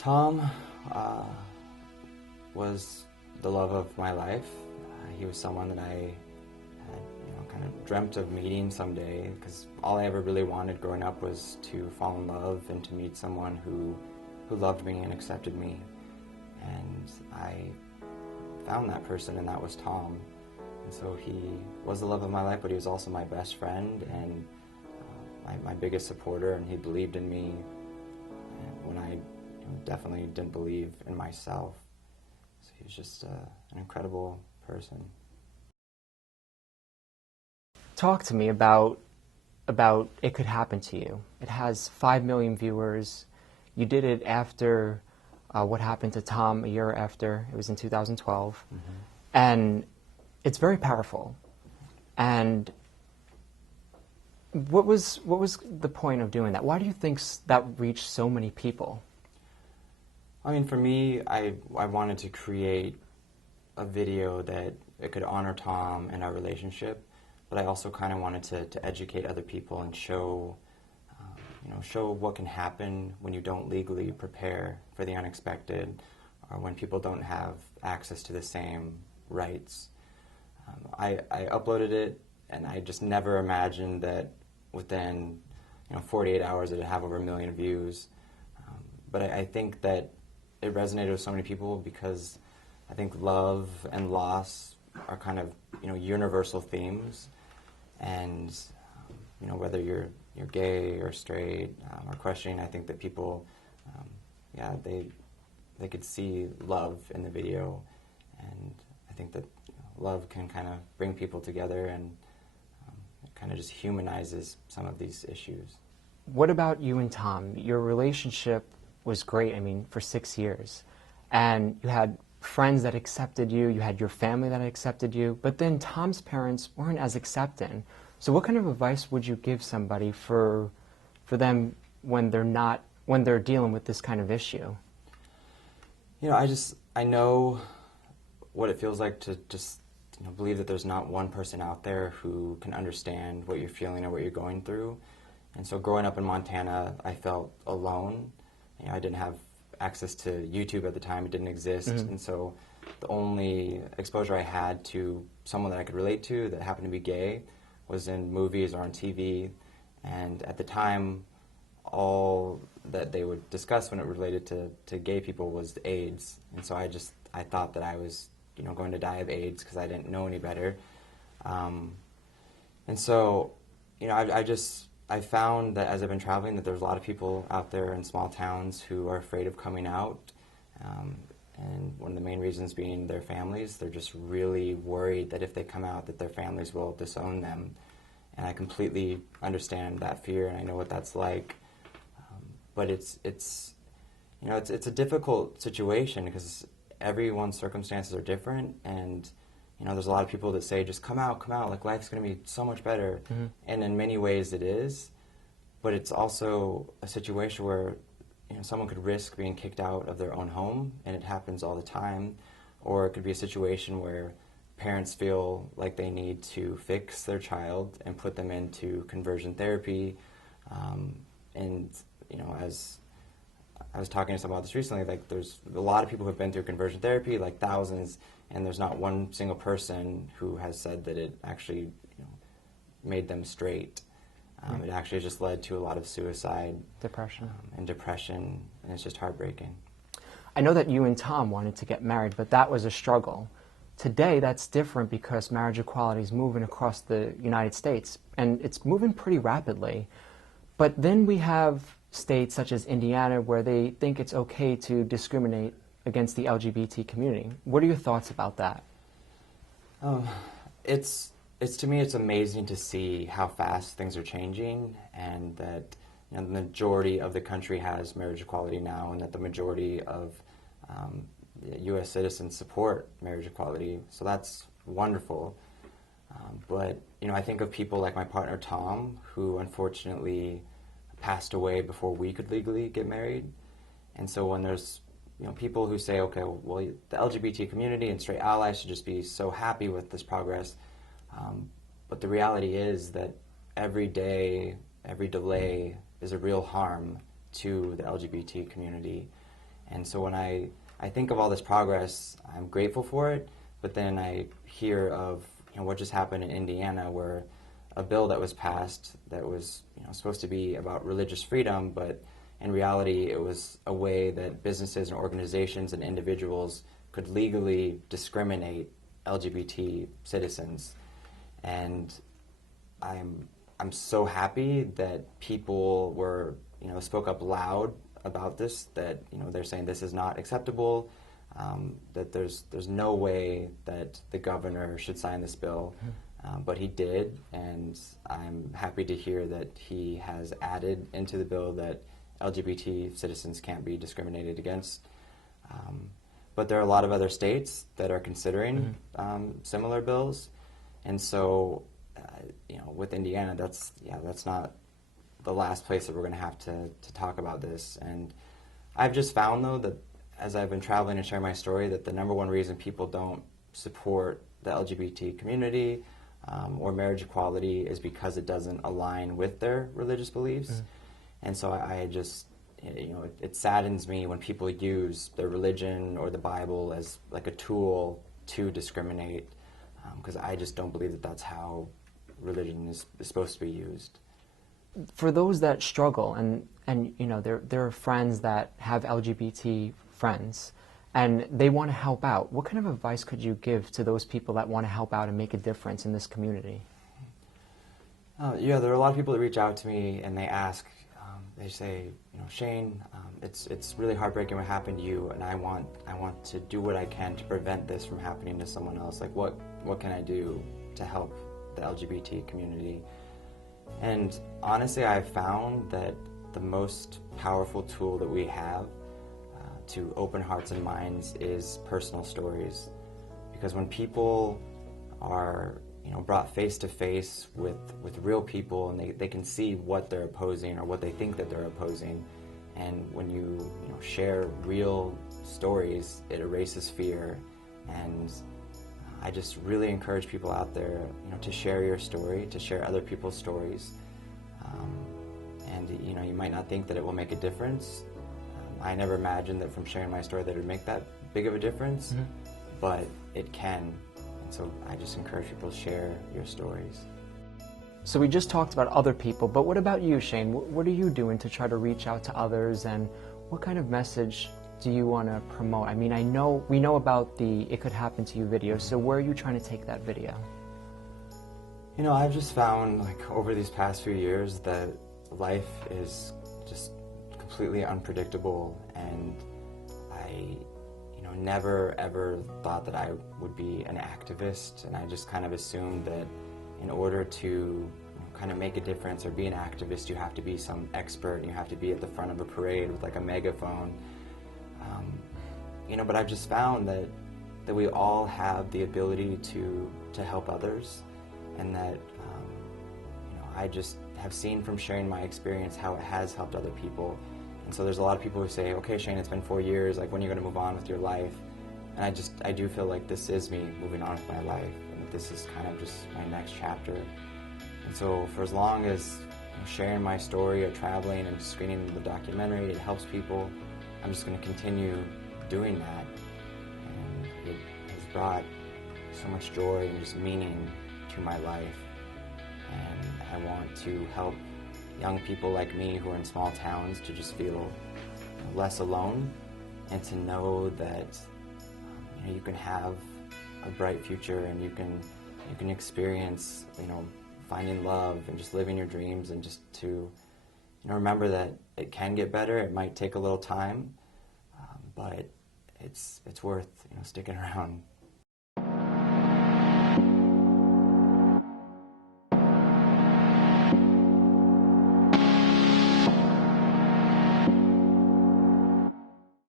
Tom was the love of my life. He was someone that I had, kind of dreamt of meeting someday, because all I ever really wanted growing up was to fall in love and to meet someone who loved me and accepted me. And I found that person, and that was Tom. And so he was the love of my life, but he was also my best friend and my biggest supporter, and he believed in me when I definitely didn't believe in myself. So he was just an incredible person. Talk to me about It Could Happen to You. It has 5 million viewers. You did it after what happened to Tom a year after. It was in 2012. Mm-hmm. And it's very powerful. And what was the point of doing that? Why do you think that reached so many people? I mean, for me, I wanted to create a video that it could honor Tom and our relationship, but I also kind of wanted to educate other people and show what can happen when you don't legally prepare for the unexpected, or when people don't have access to the same rights. I uploaded it, and I just never imagined that within 48 hours it would have over 1 million views. But I think that it resonated with so many people because I think love and loss are kind of universal themes, and whether you're gay or straight or questioning, I think that people, they could see love in the video, and I think that love can kind of bring people together, and it kind of just humanizes some of these issues. What about you and Tom? Your relationship was great, for 6 years. And you had friends that accepted you, you had your family that accepted you, but then Tom's parents weren't as accepting. So what kind of advice would you give somebody for them when they're dealing with this kind of issue? I know what it feels like to just believe that there's not one person out there who can understand what you're feeling or what you're going through. And so growing up in Montana, I felt alone. I didn't have access to YouTube at the time. It didn't exist. Mm-hmm. And so the only exposure I had to someone that I could relate to that happened to be gay was in movies or on TV. And at the time, all that they would discuss when it related to gay people was AIDS. And so I thought that I was going to die of AIDS because I didn't know any better. And so, I found that as I've been traveling that there's a lot of people out there in small towns who are afraid of coming out. And one of the main reasons being their families. They're just really worried that if they come out that their families will disown them. And I completely understand that fear, and I know what that's like. But it's a difficult situation because everyone's circumstances are different, and there's a lot of people that say, just come out, like life's going to be so much better. Mm-hmm. And in many ways it is, but it's also a situation where someone could risk being kicked out of their own home, and it happens all the time. Or it could be a situation where parents feel like they need to fix their child and put them into conversion therapy. And as I was talking to someone about this recently, like there's a lot of people who have been through conversion therapy, like thousands, and there's not one single person who has said that it actually made them straight. Right. It actually just led to a lot of suicide, depression, and it's just heartbreaking. I know that you and Tom wanted to get married, but that was a struggle. Today, that's different because marriage equality is moving across the United States, and it's moving pretty rapidly. But then we have states such as Indiana where they think it's okay to discriminate against the LGBT community. What are your thoughts about that? To me, it's amazing to see how fast things are changing, and that the majority of the country has marriage equality now, and that the majority of U.S. citizens support marriage equality. So that's wonderful. But I think of people like my partner Tom, who unfortunately passed away before we could legally get married. And so when there's people who say, okay, well, the LGBT community and straight allies should just be so happy with this progress. But the reality is that every day, every delay is a real harm to the LGBT community. And so when I think of all this progress, I'm grateful for it, but then I hear of what just happened in Indiana, where a bill that was passed that was supposed to be about religious freedom, but in reality it was a way that businesses and organizations and individuals could legally discriminate LGBT citizens. And I'm so happy that people were spoke up loud about this, that they're saying this is not acceptable, that there's no way that the governor should sign this bill, but he did, and I'm happy to hear that he has added into the bill that LGBT citizens can't be discriminated against. But there are a lot of other states that are considering similar bills, and so with Indiana, that's not the last place that we're going to have to talk about this. And I've just found, though, that as I've been traveling and sharing my story, that the number one reason people don't support the LGBT community or marriage equality is because it doesn't align with their religious beliefs. And so I just, it saddens me when people use their religion or the Bible as like a tool to discriminate, because I just don't believe that that's how religion is supposed to be used. For those that struggle, and there are friends that have LGBT friends, and they want to help out, what kind of advice could you give to those people that want to help out and make a difference in this community? Yeah, there are a lot of people that reach out to me and they ask, they say, Shane, it's really heartbreaking what happened to you, and I want to do what I can to prevent this from happening to someone else. Like, what can I do to help the LGBT community? And honestly, I've found that the most powerful tool that we have to open hearts and minds is personal stories. Because when people are brought face to face with real people, and they can see what they're opposing or what they think that they're opposing, and when you share real stories, it erases fear. And I just really encourage people out there to share your story, to share other people's stories. And you might not think that it will make a difference. I never imagined that from sharing my story that it would make that big of a difference, but it can. And so I just encourage people to share your stories. So we just talked about other people, but what about you, Shane? What are you doing to try to reach out to others, and what kind of message do you want to promote? I mean, we know about the It Could Happen to You video, so where are you trying to take that video? I've just found, over these past few years, that life is just completely unpredictable, and I never ever thought that I would be an activist, and I just kind of assumed that in order to kind of make a difference or be an activist, you have to be some expert, and you have to be at the front of a parade with a megaphone. But I've just found that we all have the ability to help others, and that I just have seen from sharing my experience how it has helped other people. And so there's a lot of people who say, okay, Shane, it's been 4 years, when are you going to move on with your life? And I do feel like this is me moving on with my life, and that this is kind of just my next chapter. And so for as long as sharing my story or traveling and screening the documentary, it helps people, I'm just going to continue doing that. And it has brought so much joy and just meaning to my life. And I want to help young people like me who are in small towns to just feel less alone, and to know that you can have a bright future, and you can experience finding love and just living your dreams, and just to remember that it can get better. It might take a little time, but it's worth sticking around.